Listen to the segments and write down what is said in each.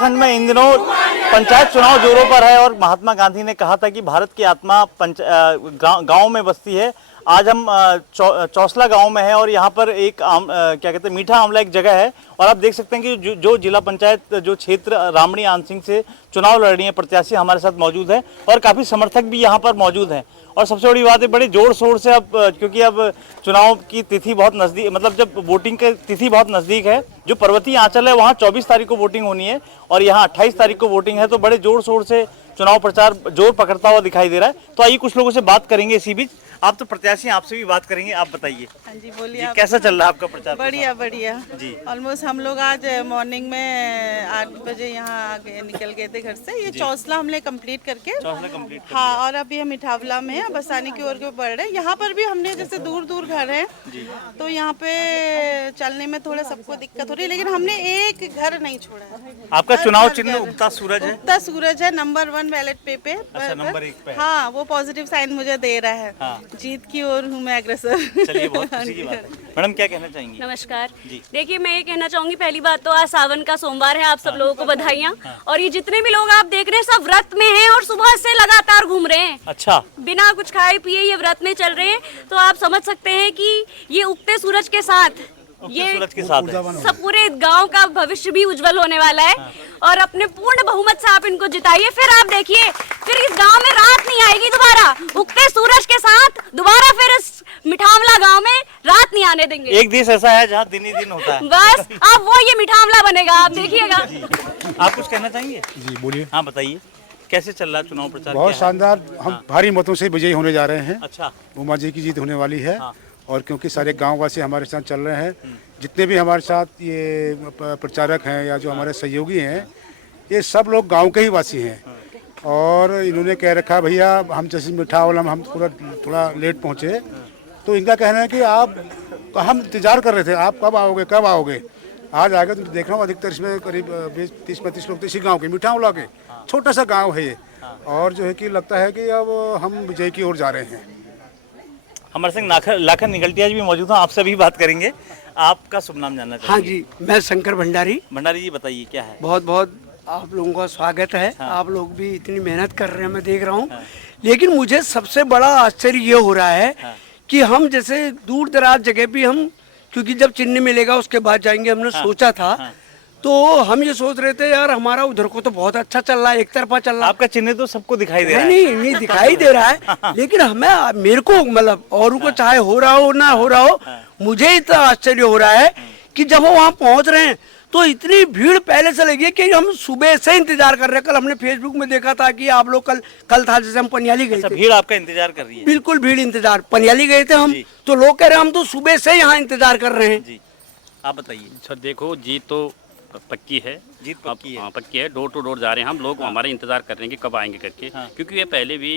उत्तराखंड में इन दिनों पंचायत चुनाव जोरों पर है और महात्मा गांधी ने कहा था कि भारत की आत्मा गांव में बसती है। आज हम चौसला गांव में है और यहाँ पर एक क्या कहते हैं मीठा आंवला एक जगह है और आप देख सकते हैं कि जो जिला पंचायत जो क्षेत्र रामणी आनसिंह से चुनाव लड़ रही है प्रत्याशी हमारे साथ मौजूद है और काफ़ी समर्थक भी यहाँ पर मौजूद हैं। और सबसे बड़ी बात है बड़े जोर शोर से अब क्योंकि अब चुनाव की तिथि बहुत नज़दीक मतलब जब वोटिंग की तिथि बहुत नज़दीक है, जो पर्वतीय आंचल है वहाँ 24 तारीख को वोटिंग होनी है और यहाँ 28 तारीख को वोटिंग है, तो बड़े जोर शोर से चुनाव प्रचार जोर पकड़ता हुआ दिखाई दे रहा है। तो आइए कुछ लोगों से बात करेंगे इसी बीच। आप तो प्रत्याशी हैं, आपसे भी बात करेंगे। आप बताइए। हाँ जी बोलिए। कैसा चल रहा है आपका प्रचार? बढ़िया बढ़िया जी। ऑलमोस्ट हम लोग आज मॉर्निंग में 8 बजे यहाँ निकल गए थे घर से। ये चौसला हमने कंप्लीट करके हाँ, और अभी हम इठावला में हैं, बसानी की ओर के बढ़ रहे हैं। यहाँ पर भी हमने जैसे दूर दूर घर है तो यहाँ पे चलने में थोड़ा सबको दिक्कत हो रही है, लेकिन हमने एक घर नहीं छोड़ा है। आपका चुनाव चिन्ह उगता सूरज है? उगता सूरज है, नंबर 1 बैलेट पे। अच्छा, नंबर 1 पे। हाँ, वो पॉजिटिव साइन मुझे दे रहा है। हाँ। जीत की ओर हूँ मैं अग्रसर। चलिए, बहुत खुशी की बात है। मैडम क्या कहना चाहेंगी? नमस्कार। देखिए, मैं ये कहना चाहूंगी, पहली बात तो आज सावन का सोमवार है, आप सब लोगों को बधाइयाँ। और ये जितने भी लोग आप देख रहे हैं सब व्रत में हैं और सुबह से लगातार घूम रहे हैं। अच्छा। बिना कुछ खाए पिए ये व्रत में चल रहे हैं, तो आप समझ सकते हैं कि ये उगते सूरज के साथ सूरज के साथ सब पूरे गांव का भविष्य भी उज्जवल होने वाला है। और अपने पूर्ण बहुमत से आप इनको जिताइए, फिर आप देखिए फिर इस गांव में रात नहीं आएगी दोबारा। उगते सूरज के साथ दोबारा फिर इस मिठावला गांव में रात नहीं आने देंगे। एक देश ऐसा है जहाँ दिन ही दिन होता है। बस अब वो ये मिठावला बनेगा, आप देखिएगा। आप कुछ कहना चाहेंगे? जी बोलिए। हाँ बताइए, कैसे चल रहा है चुनाव प्रचार? बहुत शानदार, हम भारी मतों से विजयी होने जा रहे हैं। अच्छा। उमा जी की जीत होने वाली है। और क्योंकि सारे गांववासी हमारे साथ चल रहे हैं, जितने भी हमारे साथ ये प्रचारक हैं या जो हमारे सहयोगी हैं, ये सब लोग गांव के ही वासी हैं। और इन्होंने कह रखा भैया हम जैसे मिठावला में हम थोड़ा लेट पहुँचे, तो इनका कहना है कि हम इंतजार कर रहे थे आप कब आओगे। आज आगे तो देख रहा हूँ अधिकतर इसमें करीब 20-35 लोग तो इसी गाँव के मिठावला के, छोटा सा गाँव है ये। और जो है कि लगता है कि अब हम विजय की ओर जा रहे हैं। हमारे संग लाखन निगलटिया जी भी मौजूद हैं, आपसे भी बात करेंगे। आपका शुभ नाम जानना चाहिए? हाँ जी, मैं शंकर भंडारी। भंडारी जी बताइए क्या है? बहुत बहुत आप लोगों का स्वागत है। आप लोग भी इतनी मेहनत कर रहे हैं, मैं देख रहा हूँ। लेकिन मुझे सबसे बड़ा आश्चर्य ये हो रहा है कि हम जैसे दूर दराज जगह भी हम, क्योंकि जब चिन्ह मिलेगा उसके बाद जाएंगे, हमने सोचा था। तो हम ये सोच रहे थे यार हमारा उधर को तो बहुत अच्छा चल रहा है, एक तरफा चल रहा है। आपका चिन्ह तो सबको दिखाई दे रहा है। नहीं दिखाई दे रहा है, लेकिन हमें मेरे को मतलब औरों को चाहे हो रहा हो ना हो रहा हो, मुझे इतना आश्चर्य हो रहा है कि जब वो वहाँ पहुँच रहे हैं तो इतनी भीड़ पहले से लगी है कि हम सुबह से इंतजार कर रहे हैं। कल हमने फेसबुक में देखा था कि आप लोग कल था जैसे हम पनियाली गए थे। भीड़ आपका इंतजार कर रही है? बिल्कुल भीड़ इंतजार, पनियाली गए थे हम, तो लोग कह रहे हैं हम तो सुबह से यहाँ इंतजार कर रहे हैं। जी आप बताइए। सर देखो, जीत तो पक्की है। जीत पक्की है? पक्की है। डोर टू डोर जा रहे हैं हम लोग। हमारे इंतजार कर रहे हैं कि कब आएंगे करके। क्योंकि ये पहले भी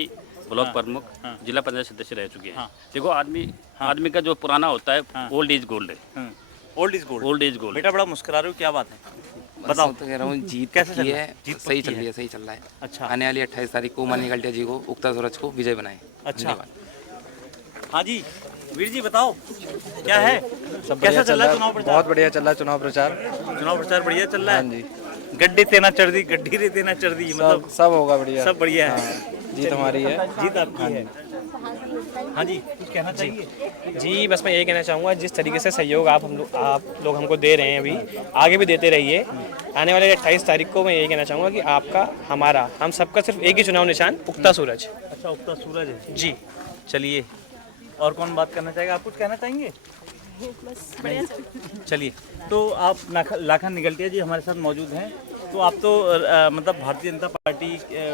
ब्लॉक प्रमुख, जिला पंचायत सदस्य रह चुके हैं। देखो आदमी का जो पुराना होता है, ओल्ड इज गोल्ड है। Old is gold. बेटा बड़ा मुस्कुरा रहे हो, क्या बात है? बताओ। तो कह रहा हूँ जीत कैसे की है? जीत सही चल रही है, सही चल रहा है। अच्छा। आने वाली 28 तारीख को उमा निगलटिया जी को, उगता सूरज को विजय बनाए। अच्छा। हाँ जी वीर जी बताओ क्या है, कैसा चल रहा है चुनाव प्रचार? बहुत बढ़िया चल रहा है चुनाव प्रचार। चुनाव प्रचार बढ़िया चल रहा है। हाँ जी। गड्ढे तेना चढ़ दी, गड्ढी रे तेना चढ़ दी, मतलब सब होगा बढ़िया। सब बढ़िया है। जीत हमारी है। जीत आपकी है। हाँ जी कुछ कहना चाहिए? जी बस मैं ये कहना चाहूँगा, जिस तरीके से सहयोग आप लोग हमको दे रहे हैं, अभी आगे भी देते रहिए। आने वाले 28 तारीख को मैं ये कहना चाहूँगा कि आपका, हमारा, हम सबका सिर्फ एक ही चुनाव निशान, उगता सूरज। अच्छा, उगता सूरज है जी। चलिए, और कौन बात करना चाहेगा? आप कुछ कहना चाहेंगे? चलिए, तो आप लाखन निगलटिया जी हमारे साथ मौजूद हैं। तो आप तो मतलब भारतीय जनता पार्टी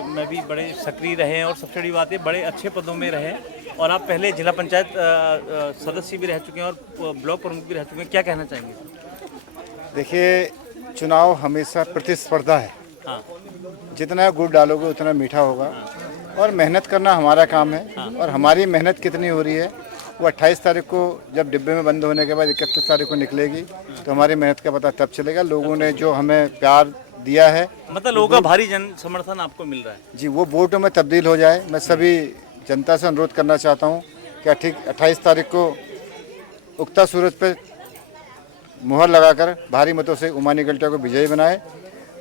में भी बड़े सक्रिय रहे हैं और सबसे बड़ी बात है बड़े अच्छे पदों में रहे, और आप पहले जिला पंचायत सदस्य भी रह चुके हैं और ब्लॉक प्रमुख भी रह चुके हैं। क्या कहना चाहेंगे? देखिए, चुनाव हमेशा प्रतिस्पर्धा है। हाँ। जितना गुड़ डालोगे उतना मीठा होगा। और मेहनत करना हमारा काम है। और हमारी मेहनत कितनी हो रही है वो 28 तारीख को जब डिब्बे में बंद होने के बाद 31 तारीख को निकलेगी, तो हमारी मेहनत का पता तब चलेगा। लोगों ने जो हमें प्यार दिया है, मतलब लोगों का भारी जन समर्थन आपको मिल रहा है। जी, वो वोटों में तब्दील हो जाए। मैं सभी जनता से अनुरोध करना चाहता हूँ कि ठीक 28 तारीख को उगता सूरज पे मुहर लगाकर भारी मतों से उमा निगलटिया को विजयी बनाए।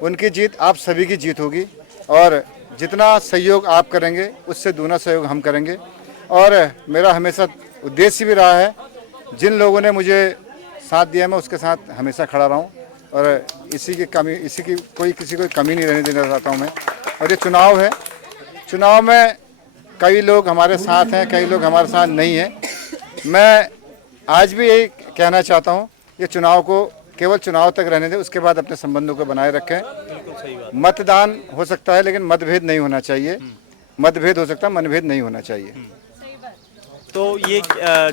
उनकी जीत आप सभी की जीत होगी और जितना सहयोग आप करेंगे उससे दूना सहयोग हम करेंगे। और मेरा हमेशा उद्देश्य भी रहा है, जिन लोगों ने मुझे साथ दिया मैं उसके साथ हमेशा खड़ा रहूं और किसी की कोई कमी नहीं रहने देना चाहता हूं मैं। और ये चुनाव है, चुनाव में कई लोग हमारे साथ हैं, कई लोग हमारे साथ नहीं हैं। मैं आज भी यही कहना चाहता हूं, ये चुनाव को केवल चुनाव तक रहने दें, उसके बाद अपने संबंधों को बनाए रखें। मतदान हो सकता है लेकिन मतभेद नहीं होना चाहिए, मतभेद हो सकता है, मनभेद नहीं होना चाहिए। तो ये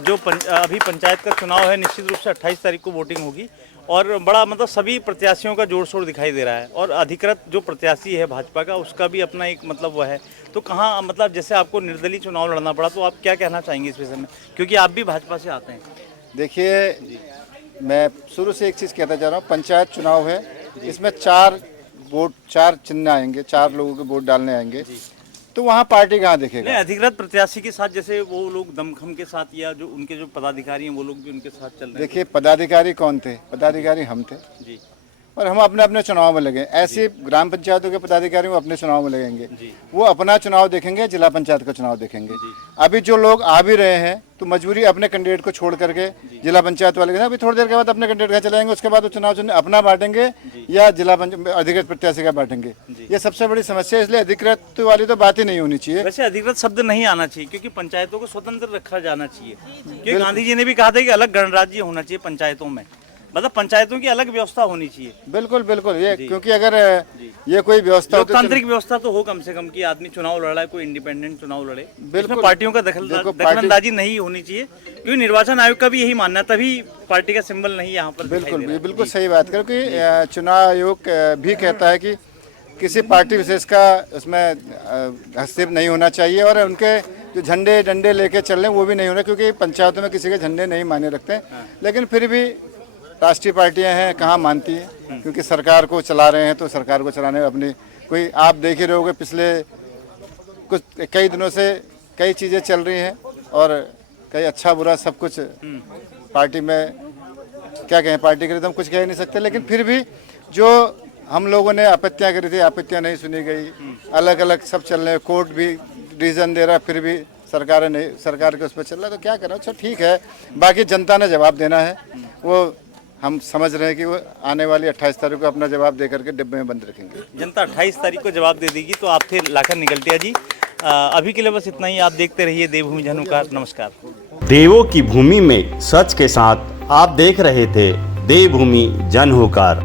जो अभी पंचायत का चुनाव है, निश्चित रूप से 28 तारीख को वोटिंग होगी और बड़ा मतलब सभी प्रत्याशियों का जोर शोर दिखाई दे रहा है और अधिकृत जो प्रत्याशी है भाजपा का उसका भी अपना एक मतलब वह है। तो कहाँ मतलब जैसे आपको निर्दलीय चुनाव लड़ना पड़ा तो आप क्या कहना चाहेंगे इस विषय में, क्योंकि आप भी भाजपा से आते हैं? देखिए, मैं शुरू से एक चीज़ कहता जा रहा हूँ, पंचायत चुनाव है, इसमें 4 चिन्ह आएंगे, 4 लोगों के वोट डालने आएंगे, तो वहाँ पार्टी कहाँ दिखेगा? नहीं, अधिकृत प्रत्याशी के साथ जैसे वो लोग दमखम के साथ या जो उनके जो पदाधिकारी हैं वो लोग भी उनके साथ चल रहे हैं। देखिए, पदाधिकारी कौन थे? पदाधिकारी हम थे जी, और हम अपने अपने चुनाव में लगे। ऐसे ग्राम पंचायतों के पदाधिकारी वो अपने चुनाव में लगेंगे, वो अपना चुनाव देखेंगे, जिला पंचायत का चुनाव देखेंगे। अभी जो लोग आ भी रहे हैं तो मजबूरी अपने कैंडिडेट को छोड़ करके जिला पंचायत वाले अभी थोड़ी देर के बाद अपने कैंडिडेट का चले जाएंगे, उसके बाद वो चुनाव अपना बांटेंगे या जिला अधिकृत प्रत्याशी का बांटेंगे। ये सबसे बड़ी समस्या है, इसलिए अधिकृत वाली तो बात ही नहीं होनी चाहिए। वैसे अधिकृत शब्द नहीं आना चाहिए क्योंकि पंचायतों को स्वतंत्र रखा जाना चाहिए, क्योंकि गांधी जी ने भी कहा था कि अलग गणराज्य होना चाहिए पंचायतों में, मतलब पंचायतों की अलग व्यवस्था होनी चाहिए। बिल्कुल बिल्कुल, ये क्योंकि अगर ये कोई व्यवस्था लोकतांत्रिक व्यवस्था तो हो कम से कम कि आदमी चुनाव लड़ रहा है, कोई इंडिपेंडेंट चुनाव लड़े, इसमें पार्टियों का दखलंदाजी नहीं होनी चाहिए, क्योंकि निर्वाचन आयोग का भी यही मानना है, तभी पार्टी का सिंबल नहीं यहाँ पर। बिल्कुल सही बात, क्योंकि चुनाव आयोग भी कहता है कि किसी पार्टी विशेष का उसमें हस्तक्षेप नहीं होना चाहिए और उनके जो झंडे डंडे लेके चल रहे हैं वो भी नहीं होना, क्योंकि पंचायतों में किसी के झंडे नहीं माने रखते। लेकिन फिर भी राष्ट्रीय पार्टियां हैं, कहाँ मानती हैं, क्योंकि सरकार को चला रहे हैं तो सरकार को चलाने में अपनी कोई, आप देख ही रहे होगे पिछले कई दिनों से कई चीज़ें चल रही हैं और कई अच्छा बुरा सब कुछ पार्टी में, क्या कहें, पार्टी के लिए तो हम कुछ कह नहीं सकते। लेकिन फिर भी जो हम लोगों ने आपत्तियाँ करी थी, आपत्तियाँ नहीं सुनी गई, अलग अलग सब चल रहे हैं, कोर्ट भी डिसीजन दे रहा, फिर भी सरकार के उस पर चल रहा है, तो क्या करें। अच्छा ठीक है, बाकी जनता ने जवाब देना है, वो हम समझ रहे हैं कि वो आने वाली 28 तारीख को अपना जवाब दे करके डिब्बे में बंद रखेंगे। जनता 28 तारीख को जवाब दे देगी। तो आप थे लाखन निगलटिया जी, अभी के लिए बस इतना ही। आप देखते रहिए देवभूमि झनूकार। नमस्कार। देवों की भूमि में सच के साथ आप देख रहे थे देवभूमि जनहुकार।